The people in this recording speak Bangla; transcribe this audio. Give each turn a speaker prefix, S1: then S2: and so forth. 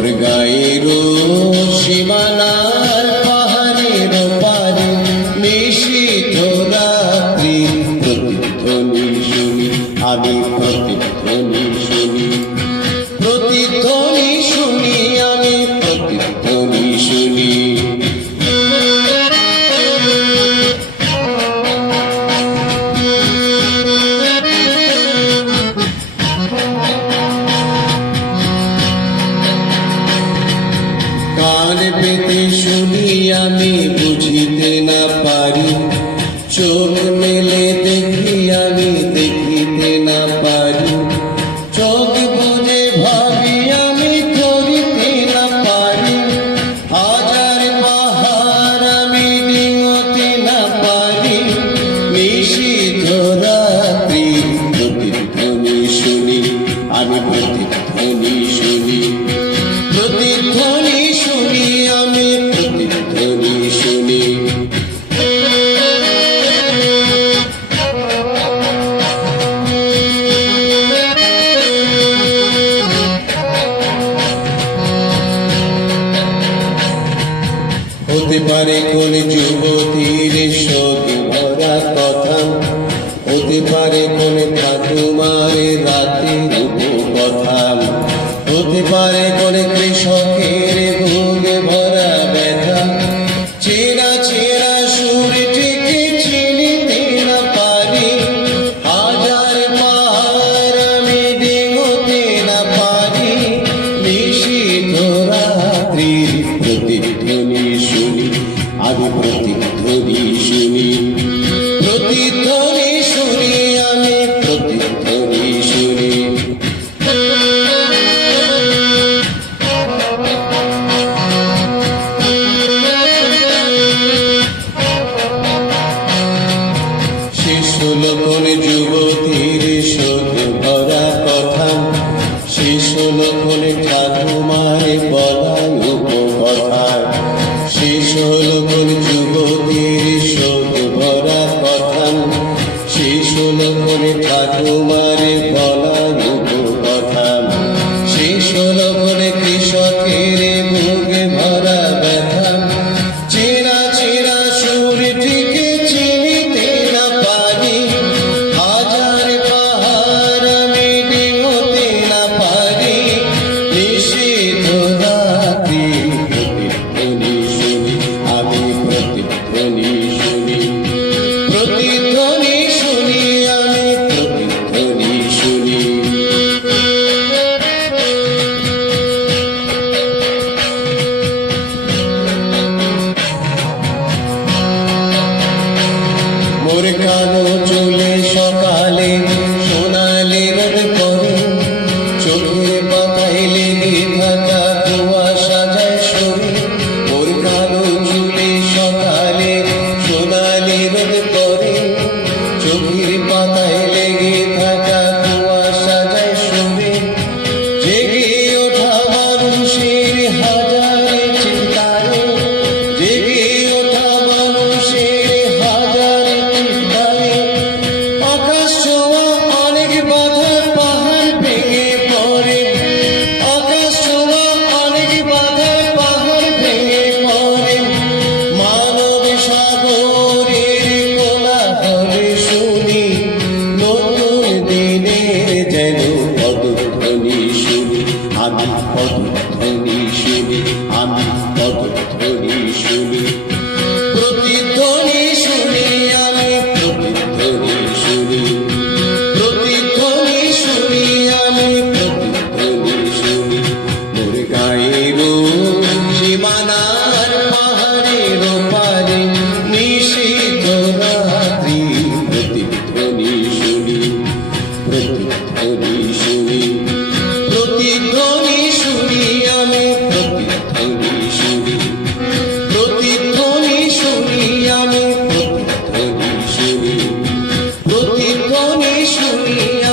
S1: মোর গায়ের আমি বুঝিতে না পারি চোখ মেলে পারে কোন যুবতীর আমি প্রতিধ্বনি শুনি প্রতিধ্বনি শুনি আমি, প্রতিধ্বনি শুনি। শেষ হলো কোন যুবতীর শোক ভরা কথা। শেষ হলো ঠাকুমার বলা কথা শেষ হলো কালো চলে সকালে সোনালি রোদ করে। চোখের পাতায় লেগে থাকা কুয়াশা যায় সরে। ওর কালো চলে সকালে সোনালি রোদ করে। চোখের পাতায় লেগে Thank you. শুয়ে